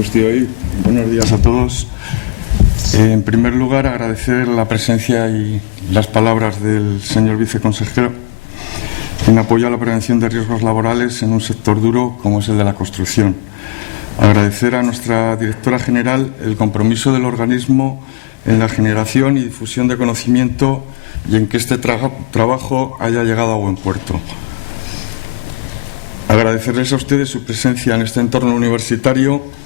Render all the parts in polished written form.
Guztioi, buenos días a todos. En primer lugar, agradecer la presencia y las palabras del señor viceconsejero en apoyo a la prevención de riesgos laborales en un sector duro como es el de la construcción. Agradecer a nuestra directora general el compromiso del organismo en la generación y difusión de conocimiento y en que este trabajo haya llegado a buen puerto. Agradecerles a ustedes su presencia en este entorno universitario.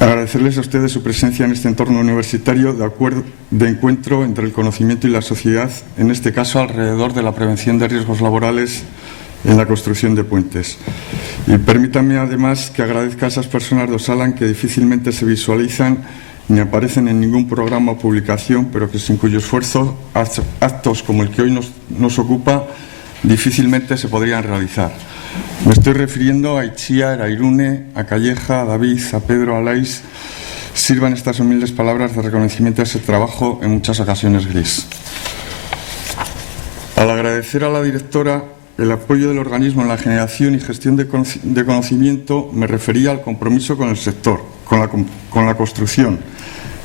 Agradecerles a ustedes su presencia en este entorno universitario de encuentro entre el conocimiento y la sociedad, en este caso alrededor de la prevención de riesgos laborales en la construcción de puentes. Y permítanme además que agradezca a esas personas de Osalan que difícilmente se visualizan ni aparecen en ningún programa o publicación, pero que sin cuyo esfuerzo actos como el que hoy nos ocupa difícilmente se podrían realizar. Me estoy refiriendo a Itziar, a Irune, a Calleja, a David, a Pedro, a Lais. Sirvan estas humildes palabras de reconocimiento a ese trabajo en muchas ocasiones gris. Al agradecer a la directora el apoyo del organismo en la generación y gestión de conocimiento, me refería al compromiso con el sector, con la construcción.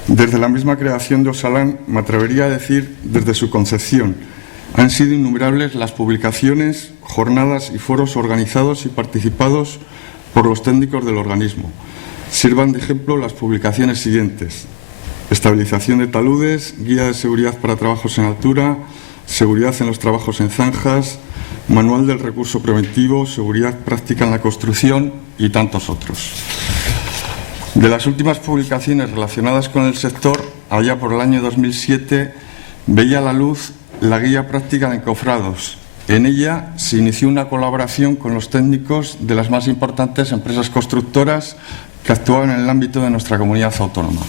Desde la misma creación de Osalan, me atrevería a decir desde su concepción, han sido innumerables las publicaciones, jornadas y foros organizados y participados por los técnicos del organismo. Sirvan de ejemplo las publicaciones siguientes: estabilización de taludes, guía de seguridad para trabajos en altura, seguridad en los trabajos en zanjas, manual del recurso preventivo, seguridad práctica en la construcción y tantos otros. De las últimas publicaciones relacionadas con el sector, allá por el año 2007, veía la luz la guía práctica de encofrados. En ella se inició una colaboración con los técnicos de las más importantes empresas constructoras que actuaban en el ámbito de nuestra comunidad autónoma.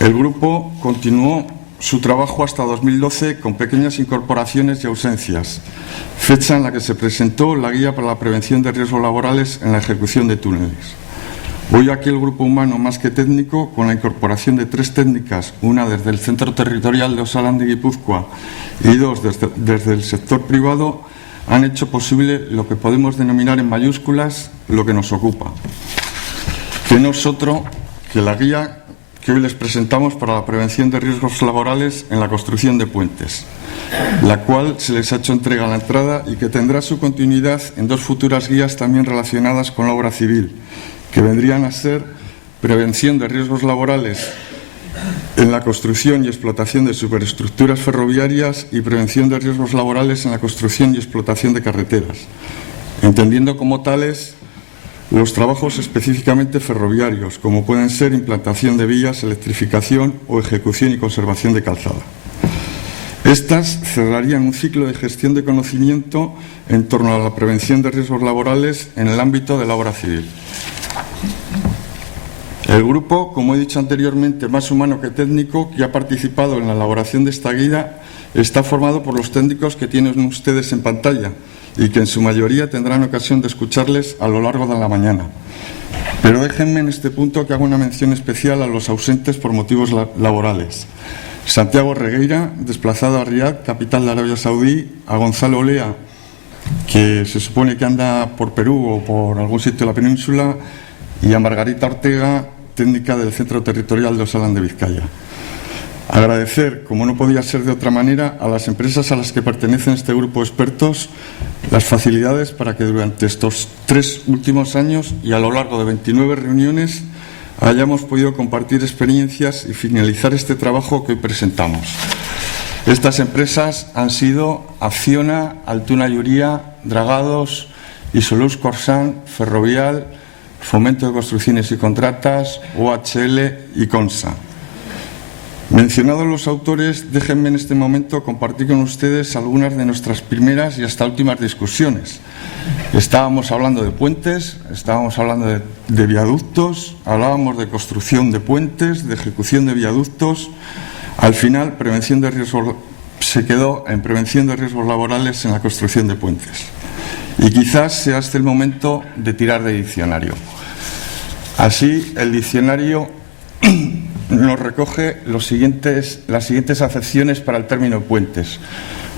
El grupo continuó su trabajo hasta 2012 con pequeñas incorporaciones y ausencias, fecha en la que se presentó la guía para la prevención de riesgos laborales en la ejecución de túneles. Hoy aquí el grupo humano más que técnico, con la incorporación de 3 técnicas, una desde el Centro Territorial de Osalan de Guipúzcoa y 2 desde el sector privado, han hecho posible lo que podemos denominar en mayúsculas lo que nos ocupa, que no es otro que la guía que hoy les presentamos para la prevención de riesgos laborales en la construcción de puentes, la cual se les ha hecho entrega a la entrada y que tendrá su continuidad en 2 futuras guías también relacionadas con la obra civil, que vendrían a ser prevención de riesgos laborales en la construcción y explotación de superestructuras ferroviarias y prevención de riesgos laborales en la construcción y explotación de carreteras, entendiendo como tales los trabajos específicamente ferroviarios, como pueden ser implantación de vías, electrificación o ejecución y conservación de calzada. Estas cerrarían un ciclo de gestión de conocimiento en torno a la prevención de riesgos laborales en el ámbito de la obra civil. El grupo, como he dicho anteriormente, más humano que técnico, que ha participado en la elaboración de esta guía, está formado por los técnicos que tienen ustedes en pantalla y que en su mayoría tendrán ocasión de escucharles a lo largo de la mañana. Pero déjenme en este punto que haga una mención especial a los ausentes por motivos laborales. Santiago Regueira, desplazado a Riad, capital de Arabia Saudí, a Gonzalo Olea, que se supone que anda por Perú o por algún sitio de la península, y a Margarita Ortega, técnica del Centro Territorial de Osalan de Vizcaya. Agradecer, como no podía ser de otra manera, a las empresas a las que pertenecen este grupo de expertos las facilidades para que durante estos 3 últimos años y a lo largo de 29 reuniones hayamos podido compartir experiencias y finalizar este trabajo que hoy presentamos. Estas empresas han sido Acciona, Altuna Llúria, Dragados, Isolux Corsan, Ferrovial, Fomento de Construcciones y Contratas, OHL y Consa. Mencionados los autores, déjenme en este momento compartir con ustedes algunas de nuestras primeras y hasta últimas discusiones. Estábamos hablando de puentes, estábamos hablando de viaductos, hablábamos de construcción de puentes, de ejecución de viaductos. Al final, prevención de riesgos se quedó en prevención de riesgos laborales en la construcción de puentes. Y quizás sea este el momento de tirar de diccionario. Así, el diccionario nos recoge las siguientes acepciones para el término puentes: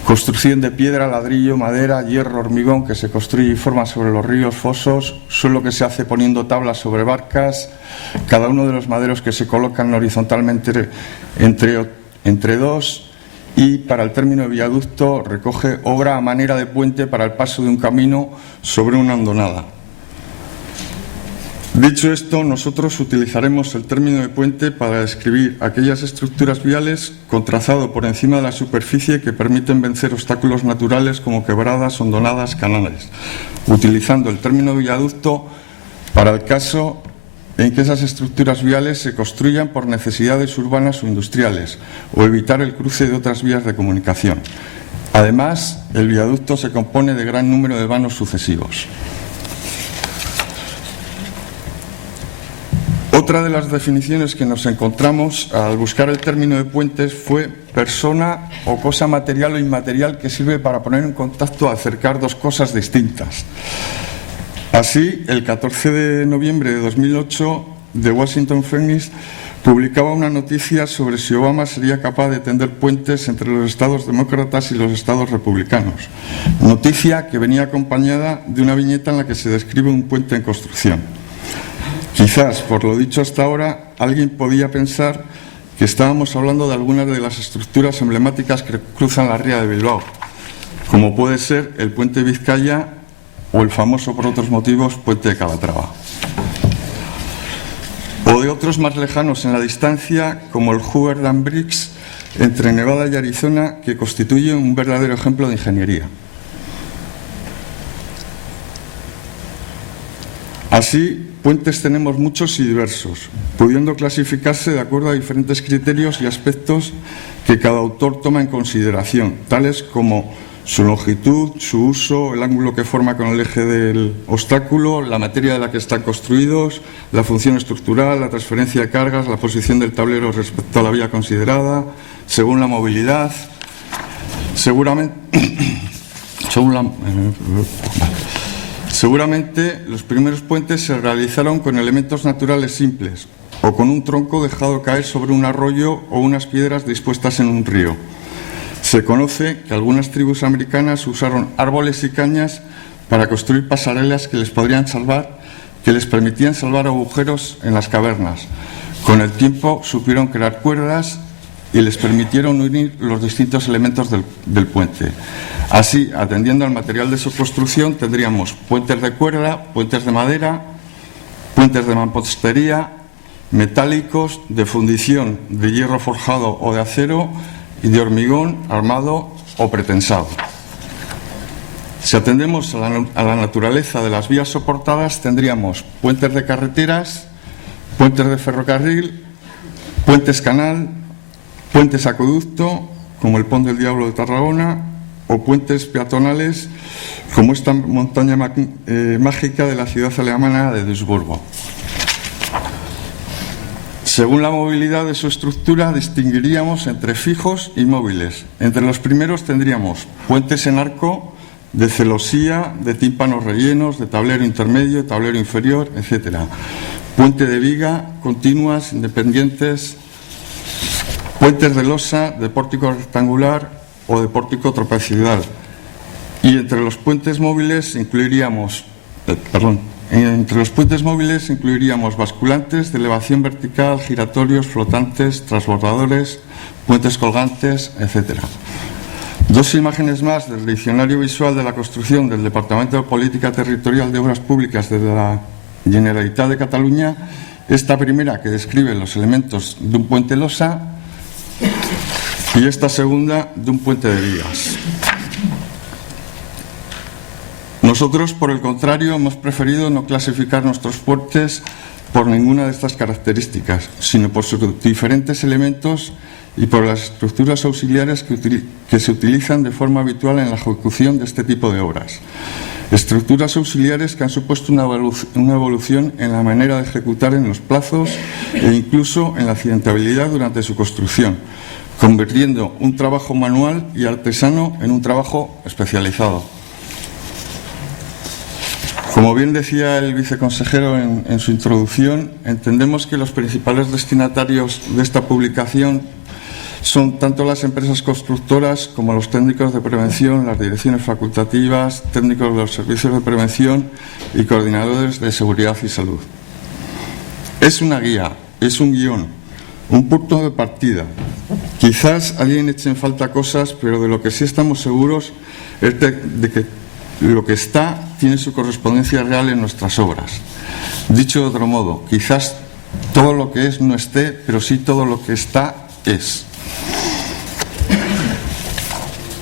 Construcción de piedra, ladrillo, madera, hierro, hormigón que se construye y forma sobre los ríos, fosos, suelo que se hace poniendo tablas sobre barcas, cada uno de los maderos que se colocan horizontalmente entre dos, y para el término de viaducto recoge obra a manera de puente para el paso de un camino sobre una hondonada. Dicho esto, nosotros utilizaremos el término de puente para describir aquellas estructuras viales con trazado por encima de la superficie que permiten vencer obstáculos naturales como quebradas, hondonadas, canales, utilizando el término viaducto para el caso en que esas estructuras viales se construyan por necesidades urbanas o industriales o evitar el cruce de otras vías de comunicación. Además, el viaducto se compone de gran número de vanos sucesivos. Otra de las definiciones que nos encontramos al buscar el término de puentes fue persona o cosa material o inmaterial que sirve para poner en contacto o acercar dos cosas distintas. Así, el 14 de noviembre de 2008, The Washington Phoenix publicaba una noticia sobre si Obama sería capaz de tender puentes entre los estados demócratas y los estados republicanos. Noticia que venía acompañada de una viñeta en la que se describe un puente en construcción. Quizás, por lo dicho hasta ahora, alguien podía pensar que estábamos hablando de algunas de las estructuras emblemáticas que cruzan la ría de Bilbao, como puede ser el puente Vizcaya o el famoso, por otros motivos, puente de Calatrava. O de otros más lejanos en la distancia, como el Hoover Dam Bridge entre Nevada y Arizona, que constituye un verdadero ejemplo de ingeniería. Así, puentes tenemos muchos y diversos, pudiendo clasificarse de acuerdo a diferentes criterios y aspectos que cada autor toma en consideración, tales como su longitud, su uso, el ángulo que forma con el eje del obstáculo, la materia de la que están construidos, la función estructural, la transferencia de cargas, la posición del tablero respecto a la vía considerada, según la movilidad. Seguramente los primeros puentes se realizaron con elementos naturales simples o con un tronco dejado caer sobre un arroyo o unas piedras dispuestas en un río. Se conoce que algunas tribus americanas usaron árboles y cañas para construir pasarelas que les permitían salvar agujeros en las cavernas. Con el tiempo supieron crear cuerdas y les permitieron unir los distintos elementos del puente. Así, atendiendo al material de su construcción, tendríamos puentes de cuerda, puentes de madera, puentes de mampostería, metálicos, de fundición de hierro forjado o de acero y de hormigón armado o pretensado. Si atendemos a la naturaleza de las vías soportadas, tendríamos puentes de carreteras, puentes de ferrocarril, puentes canal, puentes acueducto, como el Pont del Diablo de Tarragona, o puentes peatonales, como esta montaña mágica de la ciudad alemana de Duisburgo. Según la movilidad de su estructura, distinguiríamos entre fijos y móviles. Entre los primeros tendríamos puentes en arco, de celosía, de tímpanos rellenos, de tablero intermedio, de tablero inferior, etc. Puente de viga, continuas, independientes, puentes de losa, de pórtico rectangular o de pórtico trapezoidal. Y entre los puentes móviles incluiríamos basculantes de elevación vertical, giratorios, flotantes, transbordadores, puentes colgantes, etc. Dos imágenes más del Diccionario Visual de la Construcción del Departamento de Política Territorial de Obras Públicas de la Generalitat de Cataluña. Esta primera, que describe los elementos de un puente losa, y esta segunda, de un puente de vigas. Nosotros, por el contrario, hemos preferido no clasificar nuestros puentes por ninguna de estas características, sino por sus diferentes elementos y por las estructuras auxiliares que se utilizan de forma habitual en la ejecución de este tipo de obras. Estructuras auxiliares que han supuesto una evolución en la manera de ejecutar en los plazos e incluso en la accidentabilidad durante su construcción, convirtiendo un trabajo manual y artesano en un trabajo especializado. Como bien decía el viceconsejero en su introducción, entendemos que los principales destinatarios de esta publicación son tanto las empresas constructoras como los técnicos de prevención, las direcciones facultativas, técnicos de los servicios de prevención y coordinadores de seguridad y salud. Es una guía, es un guión, un punto de partida. Quizás alguien eche en falta cosas, pero de lo que sí estamos seguros es de que lo que está tiene su correspondencia real en nuestras obras. Dicho de otro modo, quizás todo lo que es no esté, pero sí todo lo que está es.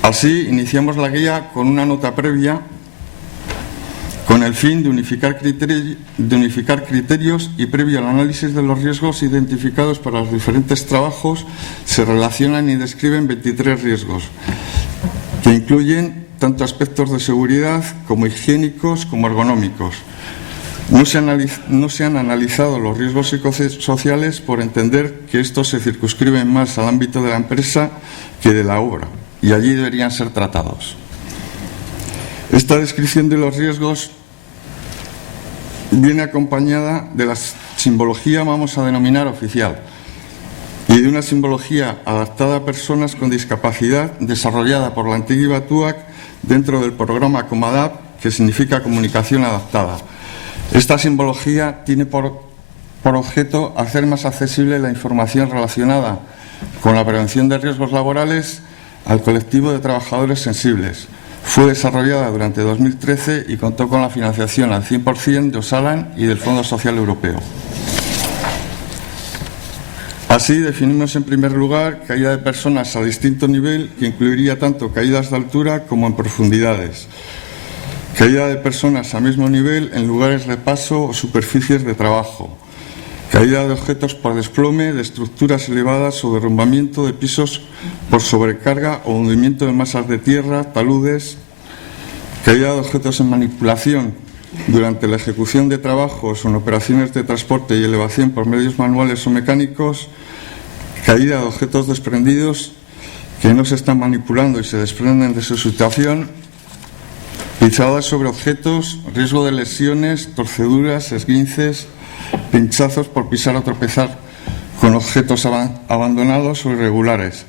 Así, iniciamos la guía con una nota previa con el fin de unificar criterios y previo al análisis de los riesgos identificados para los diferentes trabajos, se relacionan y describen 23 riesgos, que incluyen tanto aspectos de seguridad como higiénicos como ergonómicos. No se han analizado los riesgos psicosociales por entender que estos se circunscriben más al ámbito de la empresa que de la obra, y allí deberían ser tratados. Esta descripción de los riesgos viene acompañada de la simbología, vamos a denominar oficial, y de una simbología adaptada a personas con discapacidad desarrollada por la antigua TUAC dentro del programa COMADAP, que significa comunicación adaptada. Esta simbología tiene por objeto hacer más accesible la información relacionada con la prevención de riesgos laborales al colectivo de trabajadores sensibles. Fue desarrollada durante 2013 y contó con la financiación al 100% de Osalan y del Fondo Social Europeo. Así definimos en primer lugar caída de personas a distinto nivel, que incluiría tanto caídas de altura como en profundidades. Caída de personas a mismo nivel en lugares de paso o superficies de trabajo. Caída de objetos por desplome, de estructuras elevadas o derrumbamiento de pisos por sobrecarga o hundimiento de masas de tierra, taludes. Caída de objetos en manipulación durante la ejecución de trabajos o en operaciones de transporte y elevación por medios manuales o mecánicos. Caída de objetos desprendidos que no se están manipulando y se desprenden de su situación. Pisadas sobre objetos, riesgo de lesiones, torceduras, esguinces, pinchazos por pisar o tropezar con objetos abandonados o irregulares.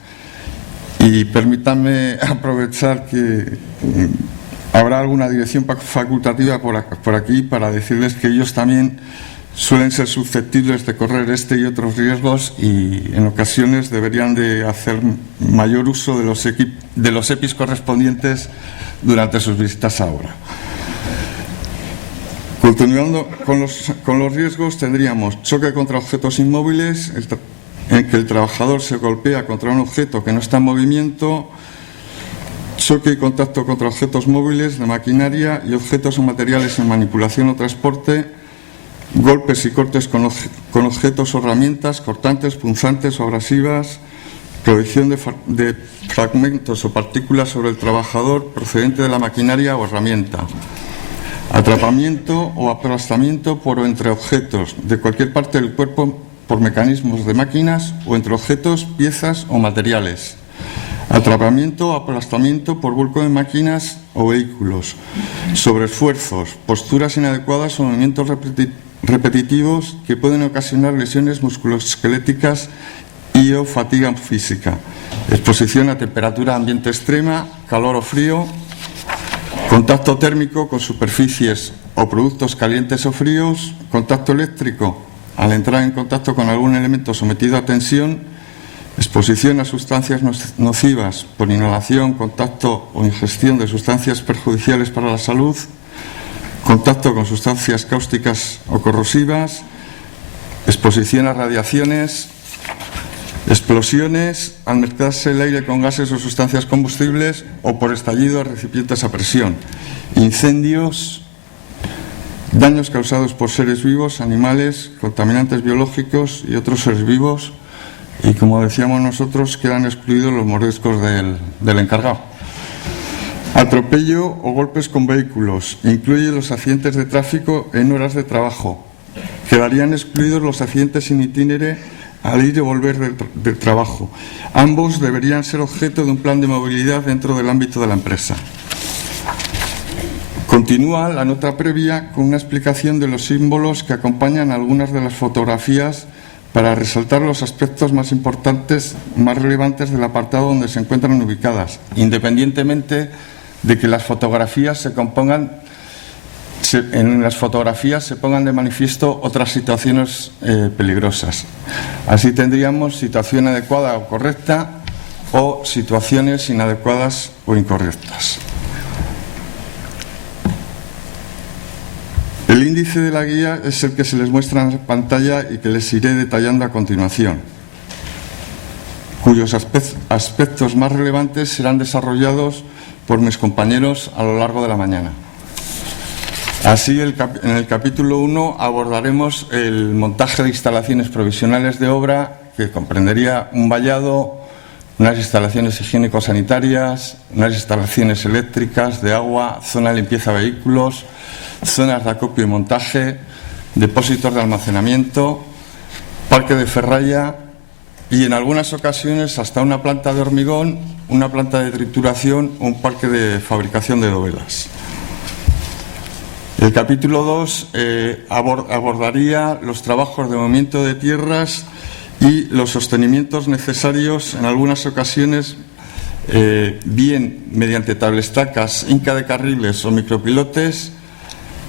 Y permítanme aprovechar que habrá alguna dirección facultativa por aquí para decirles que ellos también suelen ser susceptibles de correr este y otros riesgos y en ocasiones deberían de hacer mayor uso de los EPIs correspondientes durante sus visitas a obra. Continuando con los riesgos, tendríamos choque contra objetos inmóviles, en que el trabajador se golpea contra un objeto que no está en movimiento, choque y contacto contra objetos móviles de maquinaria y objetos o materiales en manipulación o transporte, golpes y cortes con objetos o herramientas cortantes, punzantes o abrasivas, proyección de fragmentos o partículas sobre el trabajador procedente de la maquinaria o herramienta, atrapamiento o aplastamiento por o entre objetos de cualquier parte del cuerpo por mecanismos de máquinas o entre objetos, piezas o materiales, atrapamiento o aplastamiento por vuelco de máquinas o vehículos, sobreesfuerzos, posturas inadecuadas o movimientos repetitivos que pueden ocasionar lesiones musculoesqueléticas y o fatiga física, exposición a temperatura ambiente extrema, calor o frío, contacto térmico con superficies o productos calientes o fríos, contacto eléctrico al entrar en contacto con algún elemento sometido a tensión, exposición a sustancias nocivas por inhalación, contacto o ingestión de sustancias perjudiciales para la salud, contacto con sustancias cáusticas o corrosivas, exposición a radiaciones, explosiones al mezclarse el aire con gases o sustancias combustibles o por estallido de recipientes a presión, incendios, daños causados por seres vivos, animales, contaminantes biológicos y otros seres vivos, y como decíamos nosotros, quedan excluidos los mordiscos del encargado. Atropello o golpes con vehículos, incluye los accidentes de tráfico en horas de trabajo. Quedarían excluidos los accidentes in itinere al ir y volver del trabajo. Ambos deberían ser objeto de un plan de movilidad dentro del ámbito de la empresa. Continúa la nota previa con una explicación de los símbolos que acompañan algunas de las fotografías para resaltar los aspectos más importantes, más relevantes del apartado donde se encuentran ubicadas, independientemente de que las fotografías en las fotografías se pongan de manifiesto otras situaciones peligrosas. Así tendríamos situación adecuada o correcta o situaciones inadecuadas o incorrectas. El índice de la guía es el que se les muestra en pantalla y que les iré detallando a continuación, cuyos aspectos más relevantes serán desarrollados por mis compañeros a lo largo de la mañana. Así, en el capítulo 1 abordaremos el montaje de instalaciones provisionales de obra, que comprendería un vallado, unas instalaciones higiénico-sanitarias, unas instalaciones eléctricas, de agua, zona de limpieza de vehículos, zonas de acopio y montaje, depósitos de almacenamiento, parque de ferralla y en algunas ocasiones hasta una planta de hormigón, una planta de trituración o un parque de fabricación de dovelas. El capítulo 2 abordaría los trabajos de movimiento de tierras y los sostenimientos necesarios en algunas ocasiones, bien mediante tablestacas, hinca de carriles o micropilotes,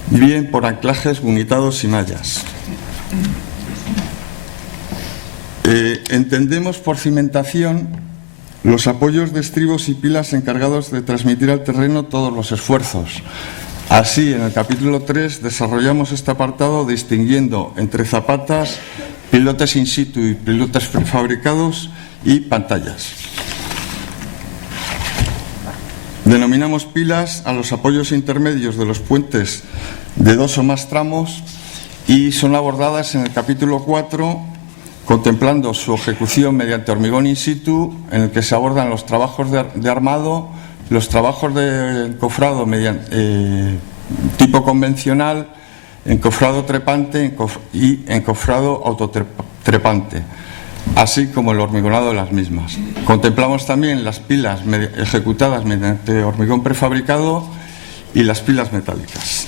bien por anclajes unitados y mallas. Entendemos por cimentación los apoyos de estribos y pilas encargados de transmitir al terreno todos los esfuerzos. Así, en el capítulo 3 desarrollamos este apartado distinguiendo entre zapatas, pilotes in situ y pilotes prefabricados y pantallas. Denominamos pilas a los apoyos intermedios de los puentes de 2 o más tramos y son abordadas en el capítulo 4, contemplando su ejecución mediante hormigón in situ, en el que se abordan los trabajos de armado, los trabajos de encofrado mediante tipo convencional, encofrado trepante y encofrado autotrepante, así como el hormigonado de las mismas. Contemplamos también las pilas ejecutadas mediante hormigón prefabricado y las pilas metálicas.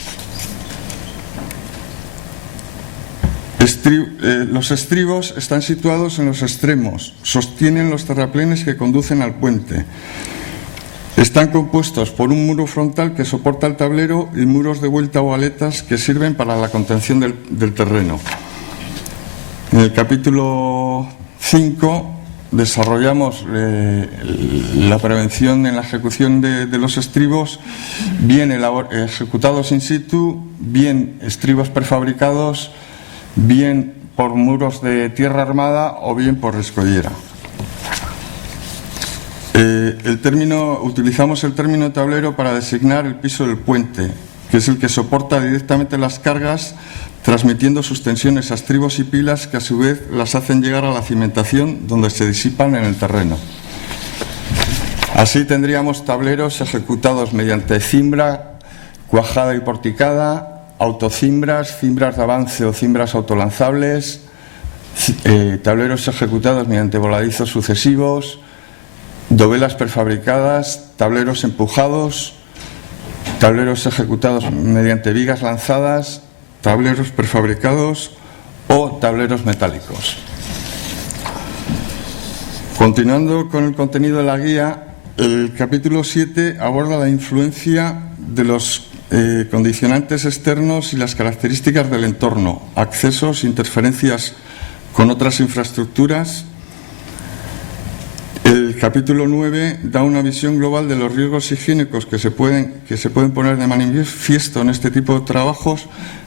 Los estribos están situados en los extremos, sostienen los terraplenes que conducen al puente. Están compuestos por un muro frontal que soporta el tablero y muros de vuelta o aletas que sirven para la contención del terreno. En el capítulo 5 desarrollamos la prevención en la ejecución de los estribos, bien ejecutados in situ, bien estribos prefabricados, bien por muros de tierra armada o bien por escollera. Utilizamos el término tablero para designar el piso del puente, que es el que soporta directamente las cargas, transmitiendo sus tensiones a estribos y pilas que a su vez las hacen llegar a la cimentación donde se disipan en el terreno. Así tendríamos tableros ejecutados mediante cimbra, cuajada y porticada, autocimbras, cimbras de avance o cimbras autolanzables, tableros ejecutados mediante voladizos sucesivos, dovelas prefabricadas, tableros empujados, tableros ejecutados mediante vigas lanzadas, tableros prefabricados o tableros metálicos. Continuando con el contenido de la guía, el capítulo 7 aborda la influencia de los condicionantes externos y las características del entorno, accesos, interferencias con otras infraestructuras. El capítulo 9 da una visión global de los riesgos higiénicos que se pueden poner de manifiesto en este tipo de trabajos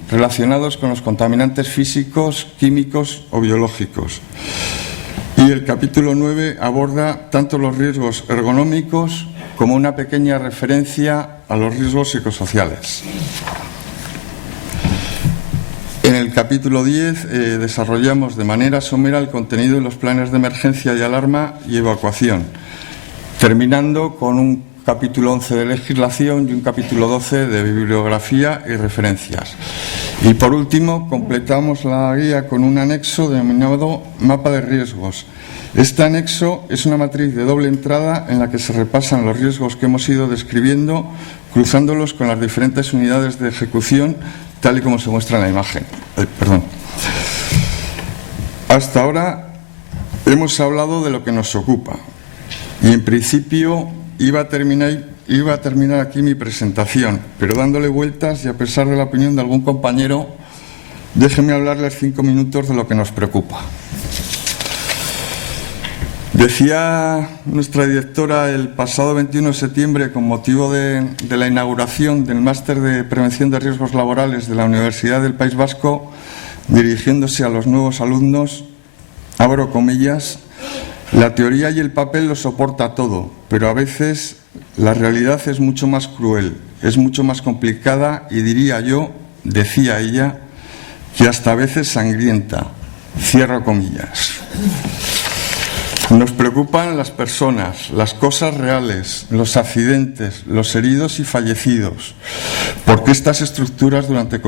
relacionados con los contaminantes físicos, químicos o biológicos. Y el capítulo 9 aborda tanto los riesgos ergonómicos como una pequeña referencia a los riesgos psicosociales. En el capítulo 10 desarrollamos de manera somera el contenido de los planes de emergencia y alarma y evacuación, terminando con un capítulo 11 de legislación y un capítulo 12 de bibliografía y referencias. Y por último, completamos la guía con un anexo denominado mapa de riesgos. Este anexo es una matriz de doble entrada en la que se repasan los riesgos que hemos ido describiendo, cruzándolos con las diferentes unidades de ejecución, tal y como se muestra en la imagen. Hasta ahora hemos hablado de lo que nos ocupa y en principio iba a terminar aquí mi presentación, pero dándole vueltas y a pesar de la opinión de algún compañero, déjenme hablarles 5 minutos de lo que nos preocupa. Decía nuestra directora el pasado 21 de septiembre, con motivo de la inauguración del Máster de Prevención de Riesgos Laborales de la Universidad del País Vasco, dirigiéndose a los nuevos alumnos, abro comillas, la teoría y el papel lo soporta todo, pero a veces la realidad es mucho más cruel, es mucho más complicada y diría yo, decía ella, que hasta a veces sangrienta. Cierro comillas. Nos preocupan las personas, las cosas reales, los accidentes, los heridos y fallecidos, porque estas estructuras durante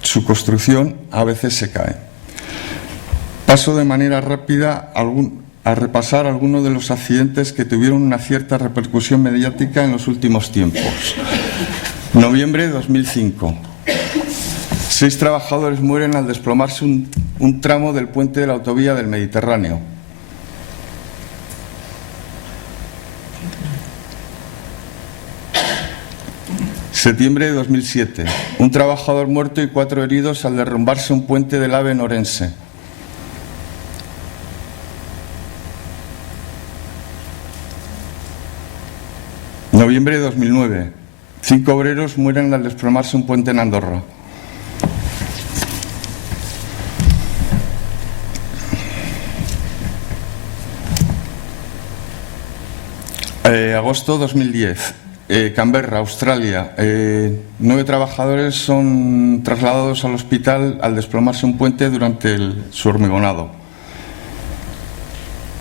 su construcción a veces se caen. Paso de manera rápida a repasar algunos de los accidentes que tuvieron una cierta repercusión mediática en los últimos tiempos. Noviembre de 2005. 6 trabajadores mueren al desplomarse un tramo del puente de la autovía del Mediterráneo. Septiembre de 2007. Un trabajador muerto y 4 heridos al derrumbarse un puente del AVE en Orense. Noviembre de 2009. 5 obreros mueren al desplomarse un puente en Andorra. Agosto 2010. Canberra, Australia. 9 trabajadores son trasladados al hospital al desplomarse un puente durante su hormigonado.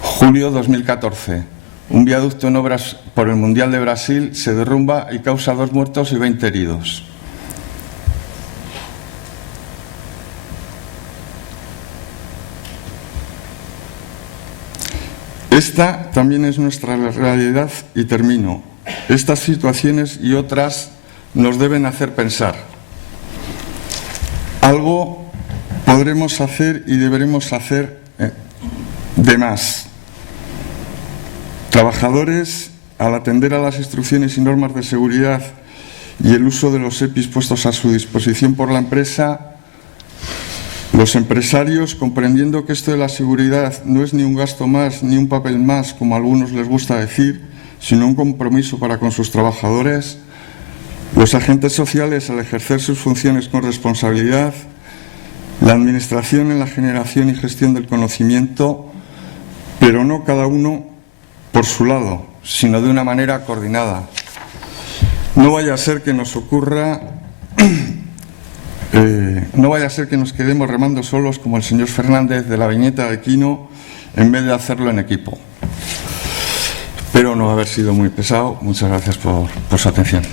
Julio 2014. Un viaducto en obras por el Mundial de Brasil se derrumba y causa 2 muertos y 20 heridos. Esta también es nuestra realidad y termino. Estas situaciones y otras nos deben hacer pensar. Algo podremos hacer y deberemos hacer de más. Trabajadores, al atender a las instrucciones y normas de seguridad y el uso de los EPIs puestos a su disposición por la empresa, los empresarios, comprendiendo que esto de la seguridad no es ni un gasto más ni un papel más, como a algunos les gusta decir, sino un compromiso para con sus trabajadores, los agentes sociales al ejercer sus funciones con responsabilidad, la administración en la generación y gestión del conocimiento, pero no cada uno por su lado, sino de una manera coordinada. No vaya a ser que nos ocurra, no vaya a ser que nos quedemos remando solos como el señor Fernández de la viñeta de Quino, en vez de hacerlo en equipo. Espero no haber sido muy pesado. Muchas gracias por su atención.